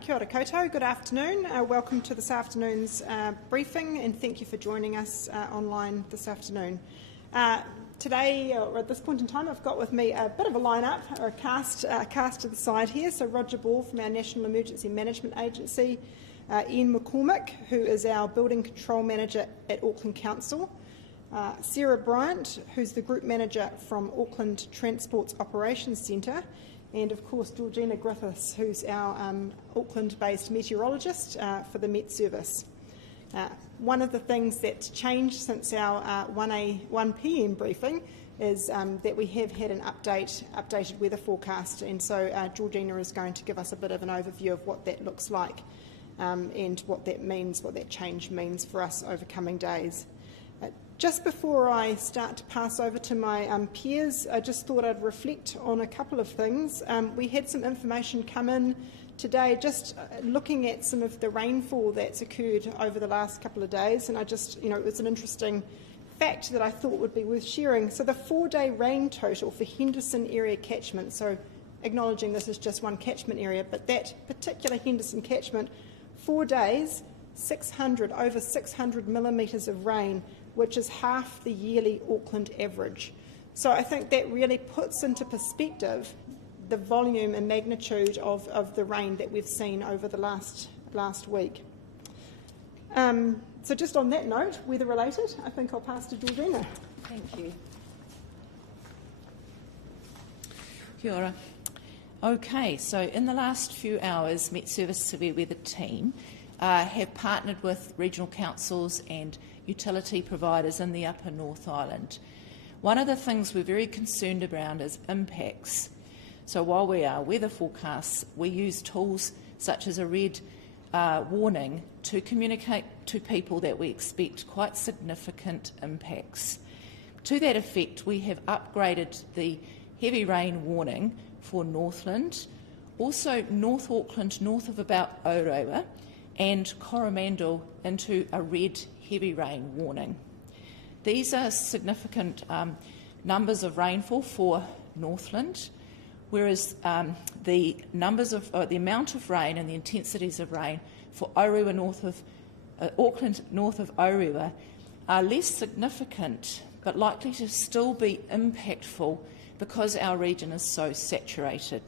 Kia ora koutou, good afternoon. Welcome to this afternoon's briefing, and thank you for joining us online this afternoon. Today, or at this point in time, I've got with me a bit of a line-up, or a cast to the side here. So Roger Ball from our National Emergency Management Agency, Ian McCormick, who is our Building Control Manager at Auckland Council, Sarah Bryant, who's the Group Manager from Auckland Transport's Operations Centre, and of course Georgina Griffiths, who's our Auckland-based meteorologist for the Met Service. One of the things that's changed since our 1 p.m. briefing is that we have had an updated weather forecast, and so Georgina is going to give us a bit of an overview of what that looks like and what that means, what that change means for us over coming days. Just before I start to pass over to my peers, I just thought I'd reflect on a couple of things. We had some information come in today just looking at some of the rainfall that's occurred over the last couple of days, and it was an interesting fact that I thought would be worth sharing. So the 4-day rain total for Henderson area catchment, so acknowledging this is just one catchment area, but that particular Henderson catchment, 4 days, over 600 millimetres of rain, which is half the yearly Auckland average. So I think that really puts into perspective the volume and magnitude of the rain that we've seen over the last week. So just on that note, weather related, I think I'll pass to Georgina. Thank you. Kia ora. Okay, so in the last few hours, Met Service Severe Weather Team have partnered with regional councils and utility providers in the Upper North Island. One of the things we're very concerned around is impacts. So while we are weather forecasts, we use tools such as a red warning to communicate to people that we expect quite significant impacts. To that effect, we have upgraded the heavy rain warning for Northland, also North Auckland, north of about Orewa, and Coromandel into a red heavy rain warning. These are significant numbers of rainfall for Northland, whereas the amount of rain and the intensities of rain for Orewa Auckland north of Orewa are less significant, but likely to still be impactful because our region is so saturated.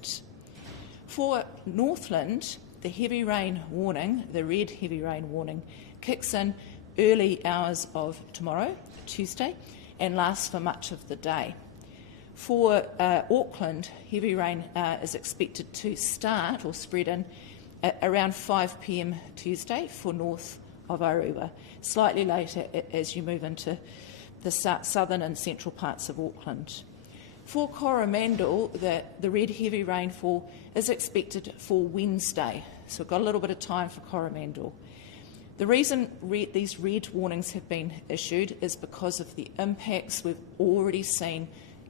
For Northland, the heavy rain warning, the red heavy rain warning, kicks in early hours of tomorrow, Tuesday, and lasts for much of the day. For Auckland, heavy rain is expected to start or spread in at around 5 p.m. Tuesday for north of Orewa, slightly later as you move into the southern and central parts of Auckland. For Coromandel, the red heavy rainfall is expected for Wednesday, so we've got a little bit of time for Coromandel. The reason these red warnings have been issued is because of the impacts we've already seen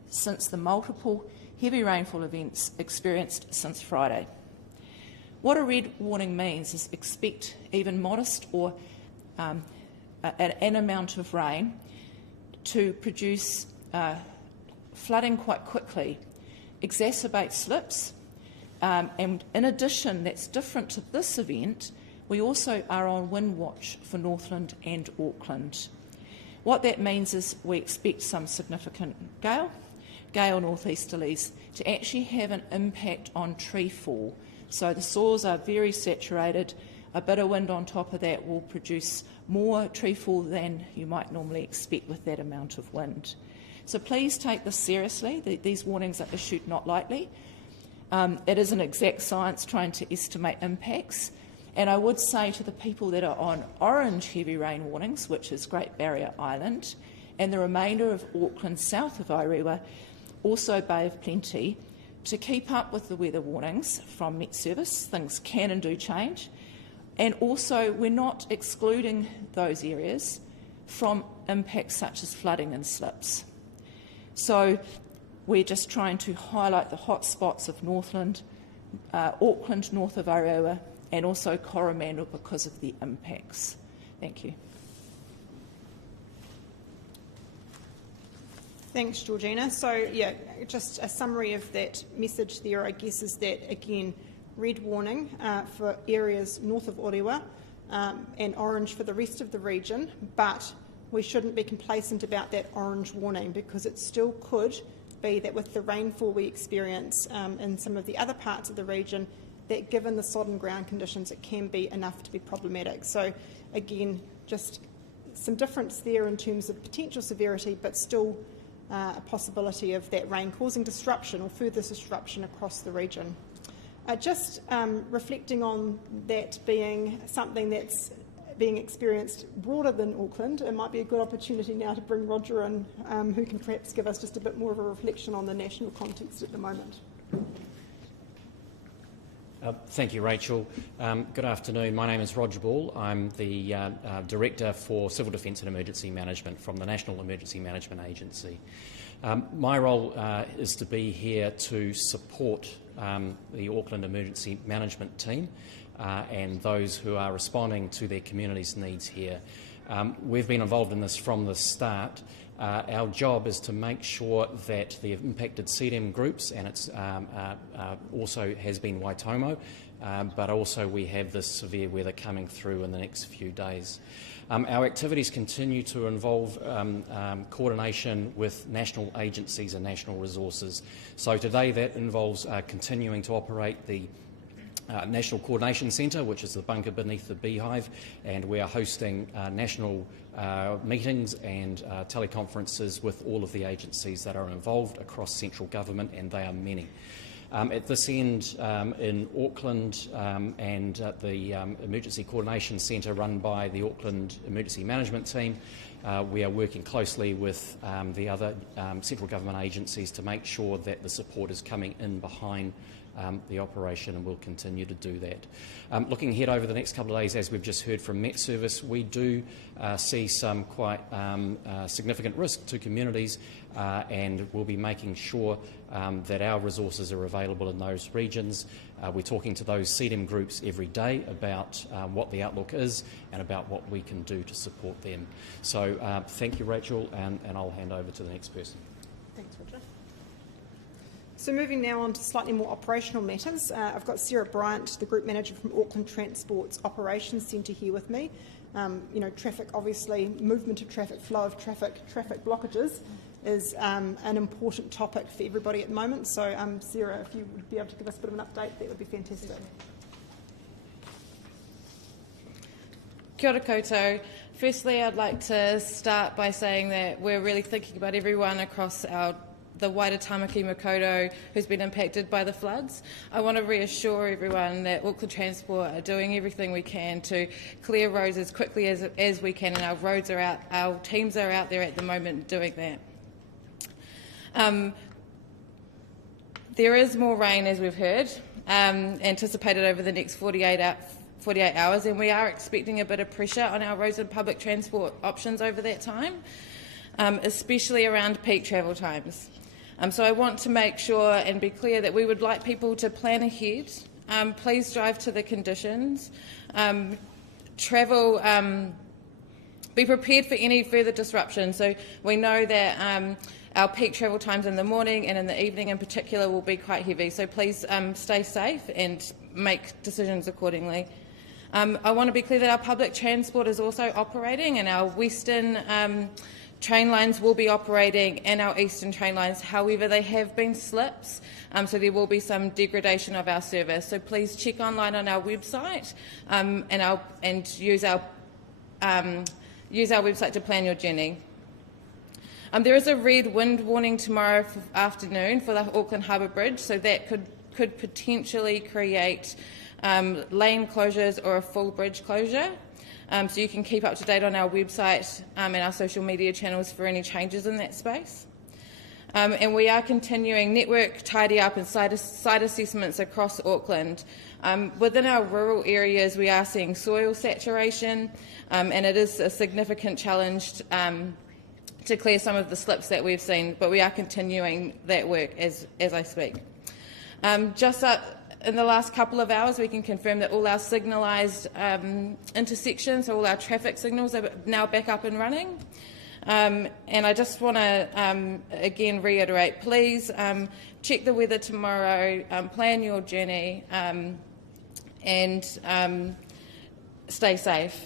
since the multiple heavy rainfall events experienced since Friday. What a red warning means is expect even modest or an amount of rain to produce flooding quite quickly, exacerbate slips, and in addition, that's different to this event, we also are on wind watch for Northland and Auckland. What that means is we expect some significant gale northeasterlies to actually have an impact on tree fall. So the soils are very saturated. A bit of wind on top of that will produce more tree fall than you might normally expect with that amount of wind. So please take this seriously. These warnings are issued not lightly. It is an exact science trying to estimate impacts. And I would say to the people that are on orange heavy rain warnings, which is Great Barrier Island, and the remainder of Auckland south of Orewa, also Bay of Plenty, to keep up with the weather warnings from Met Service. Things can and do change. And also, we're not excluding those areas from impacts such as flooding and slips. So we're just trying to highlight the hot spots of Northland, Auckland north of Orewa, and also Coromandel because of the impacts. Thank you. Thanks, Georgina. So, yeah, just a summary of that message there, I guess, is that, again, red warning for areas north of Orewa and orange for the rest of the region, but we shouldn't be complacent about that orange warning, because it still could be that with the rainfall we experience in some of the other parts of the region, that given the sodden ground conditions, it can be enough to be problematic. So again, just some difference there in terms of potential severity, but still a possibility of that rain causing disruption or further disruption across the region. Just reflecting on that being something that's being experienced broader than Auckland, it might be a good opportunity now to bring Roger in, who can perhaps give us just a bit more of a reflection on the national context at the moment. Thank you, Rachel. Good afternoon. My name is Roger Ball. I'm the Director for Civil Defence and Emergency Management from the National Emergency Management Agency. My role is to be here to support the Auckland Emergency Management team and those who are responding to their community's needs here. We've been involved in this from the start. Our job is to make sure that the impacted CDM groups, and it's also has been Waitomo, but also we have this severe weather coming through in the next few days. Our activities continue to involve coordination with national agencies and national resources. So today that involves continuing to operate the National Coordination Centre, which is the bunker beneath the beehive, and we are hosting national meetings and teleconferences with all of the agencies that are involved across central government, and they are many. At this end, in Auckland and at the Emergency Coordination Centre run by the Auckland Emergency Management team, we are working closely with the other central government agencies to make sure that the support is coming in behind the operation, and we'll continue to do that. Looking ahead over the next couple of days, as we've just heard from Met Service, we do see some quite significant risk to communities, and we'll be making sure that our resources are available in those regions. We're talking to those CDM groups every day about what the outlook is and about what we can do to support them. So thank you, Rachel, and I'll hand over to the next person. Thanks, Roger. So moving now on to slightly more operational matters, I've got Sarah Bryant, the Group Manager from Auckland Transport's Operations Centre here with me. Traffic, obviously, movement of traffic, flow of traffic, traffic blockages is an important topic for everybody at the moment. So Sarah, if you would be able to give us a bit of an update, that would be fantastic. Kia ora koutou. Firstly, I'd like to start by saying that we're really thinking about everyone across the wider Tamaki Makaurau who's been impacted by the floods. I want to reassure everyone that Auckland Transport are doing everything we can to clear roads as quickly as we can, and our roads are out, our teams are out there at the moment doing that. There is more rain, as we've heard, anticipated over the next 48 hours, and we are expecting a bit of pressure on our roads and public transport options over that time, especially around peak travel times. So I want to make sure and be clear that we would like people to plan ahead. Please drive to the conditions. Travel, be prepared for any further disruption. So we know that our peak travel times in the morning and in the evening in particular will be quite heavy. So please stay safe and make decisions accordingly. I want to be clear that our public transport is also operating, and our western train lines will be operating and our eastern train lines. However, they have been slips, so there will be some degradation of our service. So please check online on our website and use our website to plan your journey. There is a red wind warning tomorrow afternoon for the Auckland Harbour Bridge, so that could potentially create lane closures or a full bridge closure. So you can keep up to date on our website and our social media channels for any changes in that space. And we are continuing network tidy up and site assessments across Auckland. Within our rural areas, we are seeing soil saturation, and it is a significant challenge to clear some of the slips that we've seen, but we are continuing that work as I speak. Just in the last couple of hours, we can confirm that all our signalised intersections, so all our traffic signals, are now back up and running. And I just want to again reiterate, please check the weather tomorrow, plan your journey, and stay safe.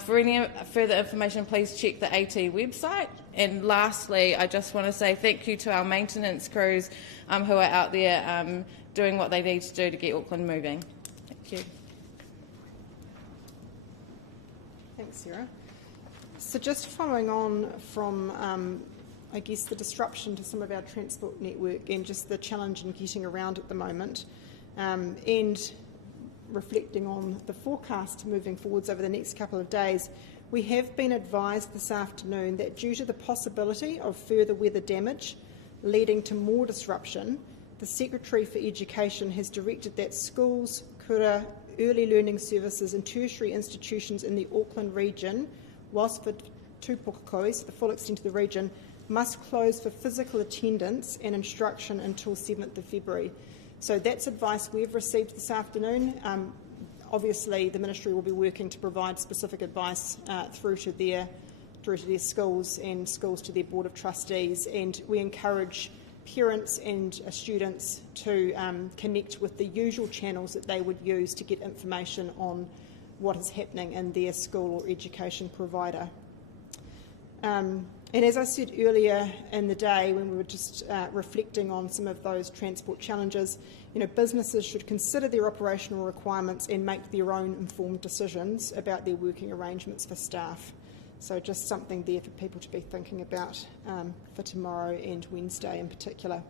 For any further information, please check the AT website. And lastly, I just want to say thank you to our maintenance crews who are out there doing what they need to do to get Auckland moving. Thank you. Thanks, Sarah. So just following on from, I guess, the disruption to some of our transport network and just the challenge in getting around at the moment, and reflecting on the forecast moving forwards over the next couple of days, we have been advised this afternoon that due to the possibility of further weather damage leading to more disruption, the Secretary for Education has directed that schools, kura, early learning services and tertiary institutions in the Auckland region, whilst for tūpokokois, the full extent of the region, must close for physical attendance and instruction until 7th of February. So that's advice we've received this afternoon. Obviously, the Ministry will be working to provide specific advice through to their schools and schools to their Board of Trustees, and we encourage parents and students to connect with the usual channels that they would use to get information on what is happening in their school or education provider. And as I said earlier in the day when we were just reflecting on some of those transport challenges, businesses should consider their operational requirements and make their own informed decisions about their working arrangements for staff. So just something there for people to be thinking about for tomorrow and Wednesday in particular.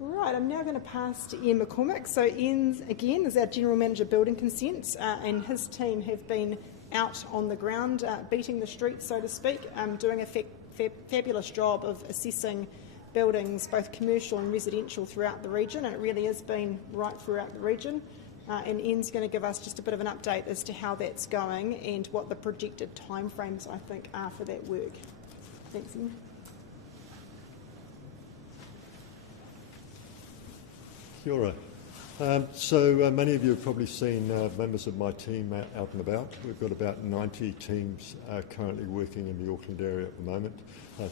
Right, I'm now going to pass to Ian McCormick. So Ian, again, is our General Manager Building Consents, and his team have been out on the ground, beating the streets, so to speak, doing a fabulous job of assessing buildings, both commercial and residential, throughout the region, and it really has been right throughout the region. And Ian's going to give us just a bit of an update as to how that's going and what the projected timeframes, I think, are for that work. Thanks, Ian. Kia ora. So many of you have probably seen members of my team out and about. We've got about 90 teams currently working in the Auckland area at the moment,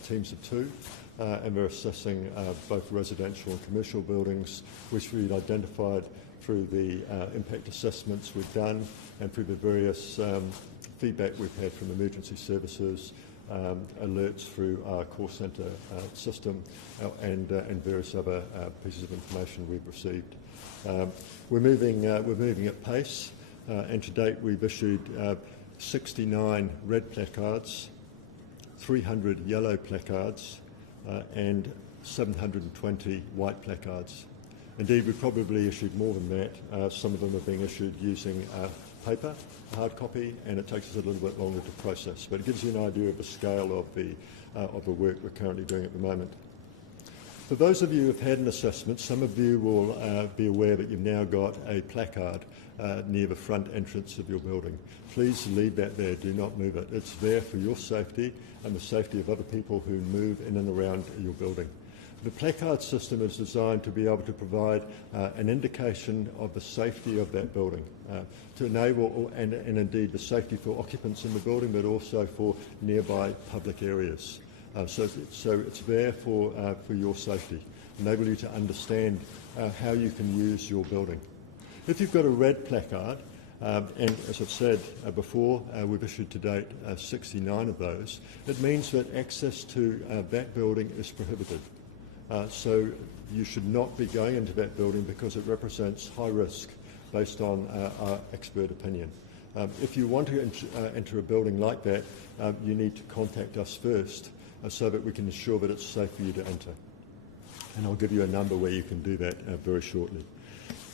teams of 2, and we're assessing both residential and commercial buildings, which we've identified through the impact assessments we've done and through the various feedback we've had from emergency services, alerts through our call centre system, and various other pieces of information we've received. We're moving at pace, and to date we've issued 69 red placards, 300 yellow placards, and 720 white placards. Indeed, we've probably issued more than that. Some of them are being issued using paper, hard copy, and it takes us a little bit longer to process. But it gives you an idea of the scale of the work we're currently doing at the moment. For those of you who have had an assessment, some of you will be aware that you've now got a placard near the front entrance of your building. Please leave that there, do not move it. It's there for your safety and the safety of other people who move in and around your building. The placard system is designed to be able to provide an indication of the safety of that building, to enable, and indeed the safety for occupants in the building, but also for nearby public areas. So it's there for your safety, enable you to understand how you can use your building. If you've got a red placard, and as I've said before, we've issued to date 69 of those, it means that access to that building is prohibited. So you should not be going into that building because it represents high risk based on our expert opinion. If you want to enter a building like that, you need to contact us first so that we can ensure that it's safe for you to enter. And I'll give you a number where you can do that very shortly.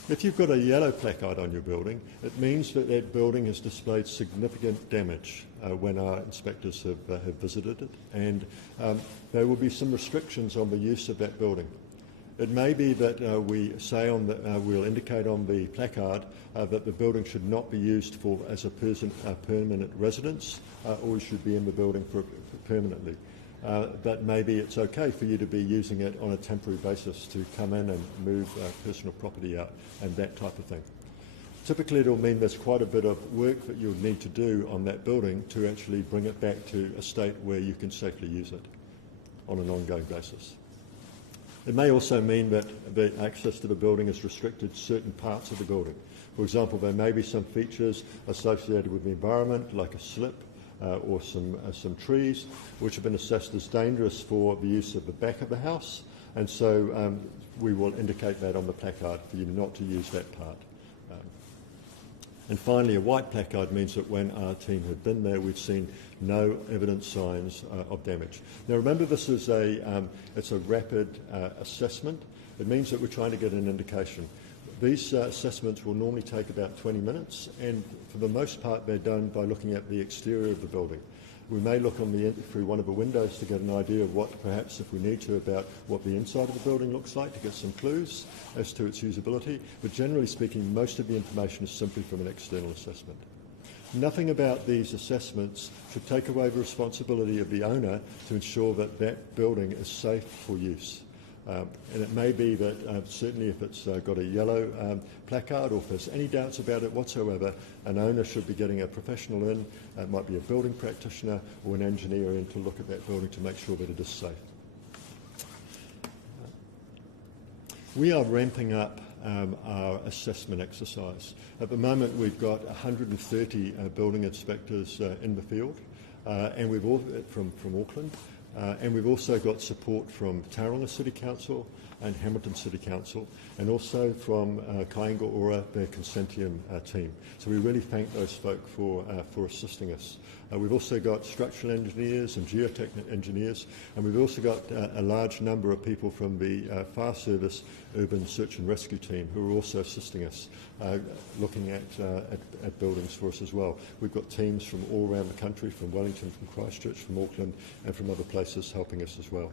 If you've got a yellow placard on your building, it means that that building has displayed significant damage when our inspectors have visited it, and there will be some restrictions on the use of that building. It may be that we say we'll indicate on the placard that the building should not be used as a permanent residence, or you should be in the building permanently. But maybe it's okay for you to be using it on a temporary basis to come in and move personal property out and that type of thing. Typically it'll mean there's quite a bit of work that you'll need to do on that building to actually bring it back to a state where you can safely use it on an ongoing basis. It may also mean that the access to the building is restricted to certain parts of the building. For example, there may be some features associated with the environment, like a slip or some trees, which have been assessed as dangerous for the use of the back of the house, and so we will indicate that on the placard for you not to use that part. And finally, a white placard means that when our team have been there, we've seen no evident signs of damage. Now, remember, this is it's a rapid assessment. It means that we're trying to get an indication. These assessments will normally take about 20 minutes, and for the most part, they're done by looking at the exterior of the building. We may look through one of the windows to get an idea of what, perhaps if we need to, about what the inside of the building looks like to get some clues as to its usability. But generally speaking, most of the information is simply from an external assessment. Nothing about these assessments should take away the responsibility of the owner to ensure that that building is safe for use. And it may be that certainly if it's got a yellow placard, or if there's any doubts about it whatsoever, an owner should be getting a professional in. It might be a building practitioner or an engineer in to look at that building to make sure that it is safe. We are ramping up our assessment exercise. At the moment, we've got 130 building inspectors in the field, and we've all from Auckland. And we've also got support from Tauranga City Council and Hamilton City Council, and also from Kāinga Ora, their Consentium team. So we really thank those folk for assisting us. We've also got structural engineers and geotech engineers, and we've also got a large number of people from the Fire Service Urban Search and Rescue team who are also assisting us, looking at buildings for us as well. We've got teams from all around the country, from Wellington, from Christchurch, from Auckland, and from other places helping us as well.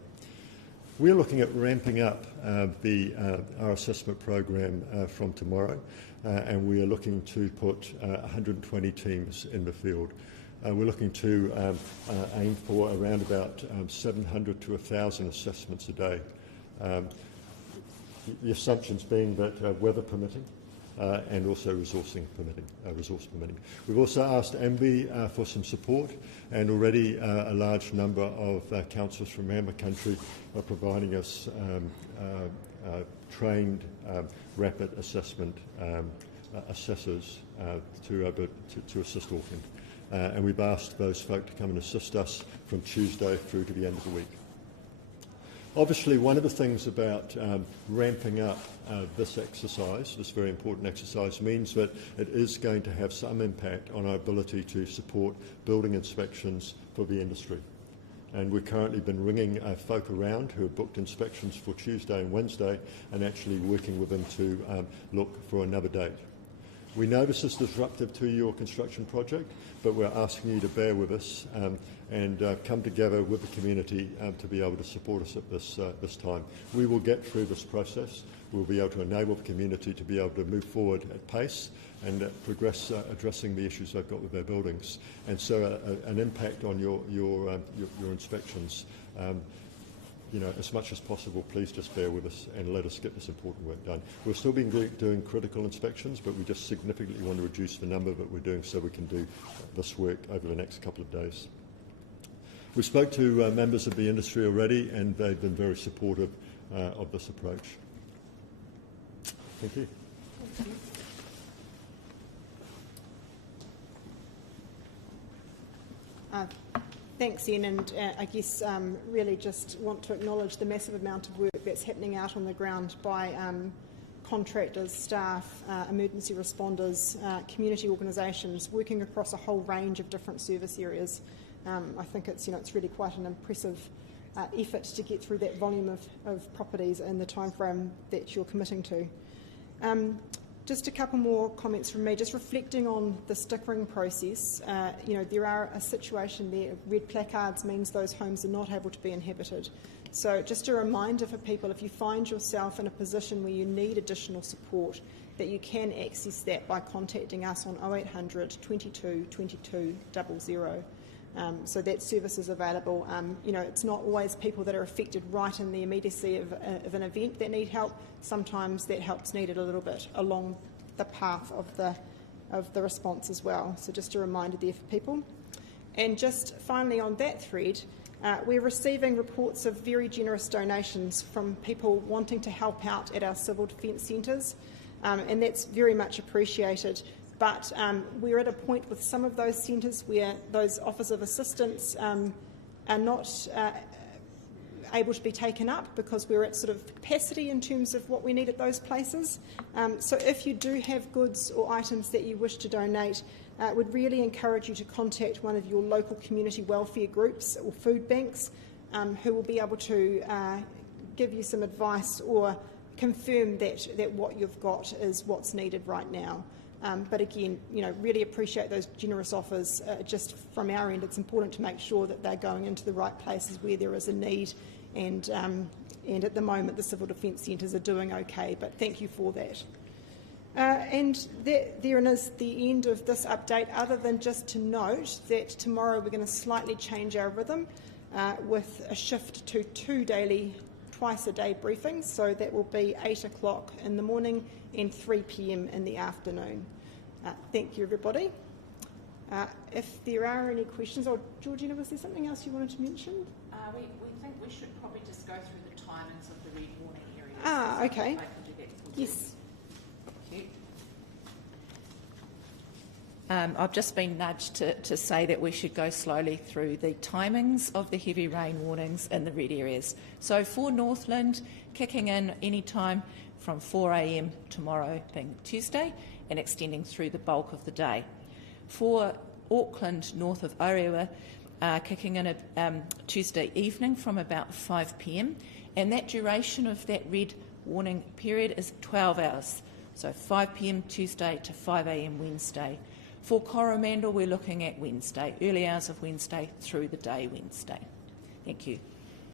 We're looking at ramping up our assessment program from tomorrow, and we are looking to put 120 teams in the field. We're looking to aim for around about 700 to 1,000 assessments a day. The assumptions being that weather permitting and also resource permitting. We've also asked MB for some support, and already a large number of councils from around the country are providing us trained rapid assessment assessors to assist Auckland. And we've asked those folk to come and assist us from Tuesday through to the end of the week. Obviously, one of the things about ramping up this exercise, this very important exercise, means that it is going to have some impact on our ability to support building inspections for the industry. And we've currently been ringing folk around who have booked inspections for Tuesday and Wednesday, and actually working with them to look for another date. We know this is disruptive to your construction project, but we're asking you to bear with us and come together with the community to be able to support us at this time. We will get through this process. We'll be able to enable the community to be able to move forward at pace and progress addressing the issues they've got with their buildings. And so an impact on your inspections. As much as possible, please just bear with us and let us get this important work done. We'll still be doing critical inspections, but we just significantly want to reduce the number that we're doing so we can do this work over the next couple of days. We spoke to members of the industry already, and they've been very supportive of this approach. Thank you. Thanks, Ian, and I guess really just want to acknowledge the massive amount of work that's happening out on the ground by contractors, staff, emergency responders, community organisations, working across a whole range of different service areas. I think it's really quite an impressive effort to get through that volume of properties in the timeframe that you're committing to. Just a couple more comments from me. Just reflecting on the stickering process, there are a situation there. Red placards means those homes are not able to be inhabited. So just a reminder for people, if you find yourself in a position where you need additional support, that you can access that by contacting us on 0800 22 22 00. So that service is available. It's not always people that are affected right in the immediacy of an event that need help. Sometimes that help's needed a little bit along the path of the response as well. So just a reminder there for people. And just finally on that thread, We're receiving reports of very generous donations from people wanting to help out at our civil defence centres, and that's very much appreciated. But we're at a point with some of those centres where those offers of assistance are not able to be taken up because we're at sort of capacity in terms of what we need at those places. So if you do have goods or items that you wish to donate, would really encourage you to contact one of your local community welfare groups or food banks who will be able to give you some advice or confirm that what you've got is what's needed right now. But again, really appreciate those generous offers. Just from our end, it's important to make sure that they're going into the right places where there is a need, and at the moment the civil defence centres are doing okay, but thank you for that. And there is the end of this update, other than just to note that tomorrow we're going to slightly change our rhythm with a shift to 2 daily, twice-a-day briefings, so that will be 8 o'clock in the morning and 3 p.m. in the afternoon. Thank you, everybody. If there are any questions, or Georgina, was there something else you wanted to mention? We think we should probably just go through the timings of the red warning areas. Okay. I can do that for you. Yes. Thank you. I've just been nudged to say that we should go slowly through the timings of the heavy rain warnings in the red areas. So for Northland, kicking in any time from 4 a.m. tomorrow, being Tuesday, and extending through the bulk of the day. For Auckland, north of Orewa, kicking in Tuesday evening from about 5 p.m, and that duration of that red warning period is 12 hours, so 5 p.m. Tuesday to 5 a.m. Wednesday. For Coromandel, we're looking at Wednesday, early hours of Wednesday through the day Wednesday. Thank you.